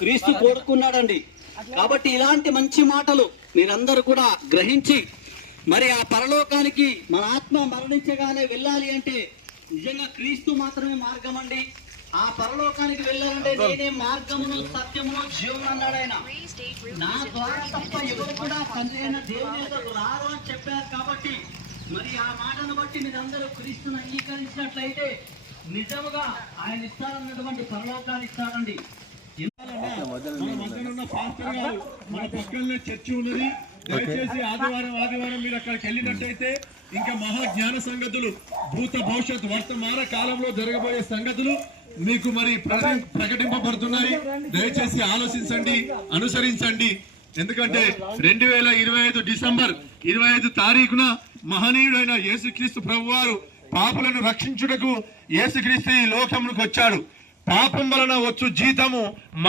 క్రీస్తు కోరుకున్నాడండి. కాబట్టి ఇలాంటి మంచి మాటలు మీరందరూ కూడా గ్రహించి మరి ఆ పరలోకానికి మన ఆత్మ మరణించగానే వెళ్ళాలి అంటే నిజంగా క్రీస్తు మాత్రమే మార్గం అండి. ఆ పరలోకానికి వెళ్ళాలంటే నేనే మార్గమును సత్యమును జీవనం అన్నాడు ఆయన. నా ద్వారా తప్ప ఎవరు కూడా తండ్రి అయిన దేవుని యొద్దకు రారు అని చెప్పారు. కాబట్టి మరి ఆ మాటను బట్టి మీరందరూ క్రీస్తుని అంగీకరించినట్లయితే నిజముగా ఆయన ఇస్తారన్నటువంటి పరలోకాన్ని ఇస్తారండి. మన పక్కనే చర్చి ఉన్నది. దయచేసి ఆదివారం మీరు అక్కడికి వెళ్ళినట్టయితే ఇంకా మహా జ్ఞాన సంగతులు, భూత భవిష్యత్ వర్తమాన కాలంలో జరగబోయే సంగతులు మీకు మరి ప్రకటింపబడుతున్నాయి. దయచేసి ఆలోచించండి, అనుసరించండి. ఎందుకంటే 2025 డిసెంబర్ 25 తారీఖున మహనీయుడైన యేసుక్రీస్తు ప్రభువారు పాపులను రక్షించుటకు యేసుక్రీస్తు ఈ లోకమునకు వచ్చాడు. పాపం వలన వచ్చు జీతము